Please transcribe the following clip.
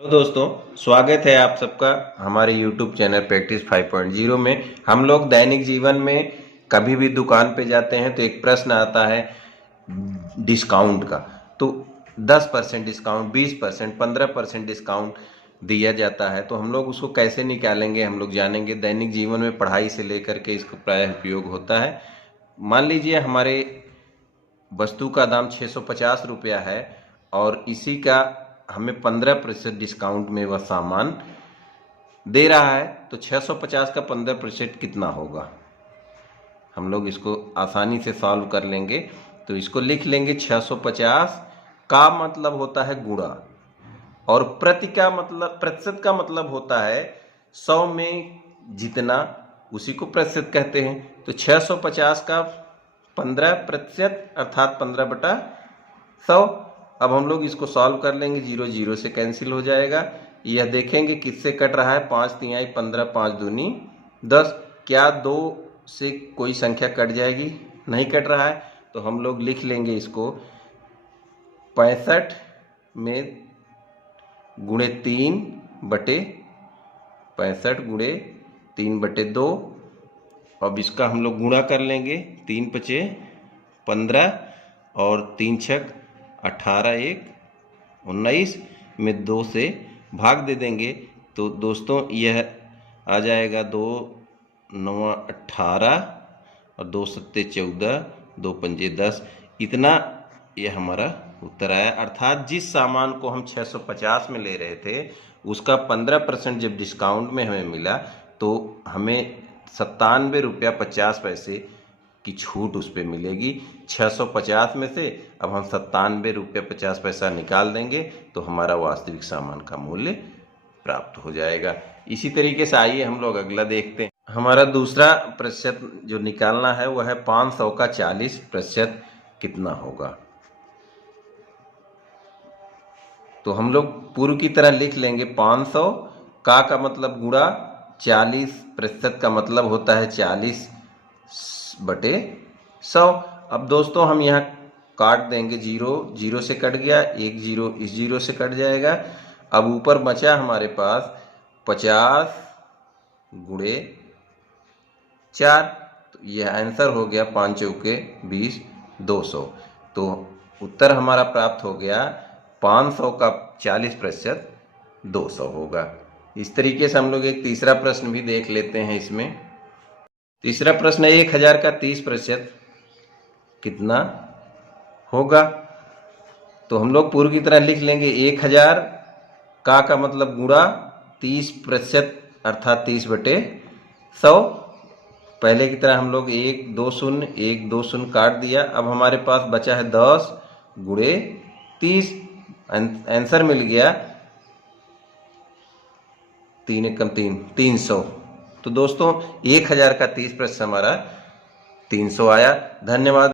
Hello दोस्तों, स्वागत है आप सबका हमारे YouTube चैनल प्रैक्टिस 5.0 में। हम लोग दैनिक जीवन में कभी भी दुकान पे जाते हैं तो एक प्रश्न आता है डिस्काउंट का। तो 10% डिस्काउंट, 20%, 15% डिस्काउंट दिया जाता है, तो हम लोग उसको कैसे निकालेंगे हम लोग जानेंगे। दैनिक जीवन में पढ़ाई से लेकर के इसका प्रायः उपयोग होता है। मान लीजिए हमारे वस्तु का दाम 650 रुपया है और इसी का हमें 15% डिस्काउंट में वह सामान दे रहा है, तो 650 का 15% कितना होगा। हम लोग इसको आसानी से सॉल्व कर लेंगे। तो इसको लिख लेंगे 650 का मतलब होता है गुणा, और प्रति का मतलब, प्रतिशत का मतलब होता है 100 में जितना, उसी को प्रतिशत कहते हैं। तो 650 का 15% अर्थात 15/100। अब हम लोग इसको सॉल्व कर लेंगे, 0 0 से कैंसिल हो जाएगा। यह देखेंगे किससे कट रहा है, 5 तिहाई 15, 5 दूनी 10। क्या 2 से कोई संख्या कट जाएगी? नहीं कट रहा है, तो हम लोग लिख लेंगे इसको 65 में गुणे 3/65 गुणे 3/2। अब इसका हम लोग गुणा कर लेंगे, 3 पचे 15 और 3 छक 18, 1 19 में 2 से भाग दे देंगे। तो दोस्तों यह आ जाएगा 2 9 18 और 2 सत्ते 14, 2 पंजे 10। इतना यह हमारा उत्तर आया। अर्थात जिस सामान को हम 650 में ले रहे थे उसका 15% जब डिस्काउंट में हमें मिला तो हमें 97 रुपया 50 पैसे की छूट उस पर मिलेगी। 650 में से अब हम 97 रुपया 50 पैसा निकाल देंगे तो हमारा वास्तविक सामान का मूल्य प्राप्त हो जाएगा। इसी तरीके से आइए हम लोग अगला देखते हैं। हमारा दूसरा प्रतिशत जो निकालना है वह है 500 का 40% कितना होगा। तो हम लोग पूर्व की तरह लिख लेंगे 500 का मतलब गुणा, 40% का मतलब होता है 40/100। अब दोस्तों हम यहाँ काट देंगे, 0 0 से कट गया, 1 0 इस 0 से कट जाएगा। अब ऊपर बचा हमारे पास 50 गुणे 4, तो यह आंसर हो गया 5 चौके 20, 200। तो उत्तर हमारा प्राप्त हो गया 500 का 40% 200 होगा। इस तरीके से हम लोग एक तीसरा प्रश्न भी देख लेते हैं। इसमें तीसरा प्रश्न है 1000 का 30% कितना होगा। तो हम लोग पूर्व की तरह लिख लेंगे 1000 का मतलब गुणा 30% अर्थात 30/100। पहले की तरह हम लोग 1 2 0 1 2 0 काट दिया। अब हमारे पास बचा है 10 गुणे 30। आंसर मिल गया 3 एकम 3, 300। तो दोस्तों 1000 का 30% हमारा 300 आया। धन्यवाद।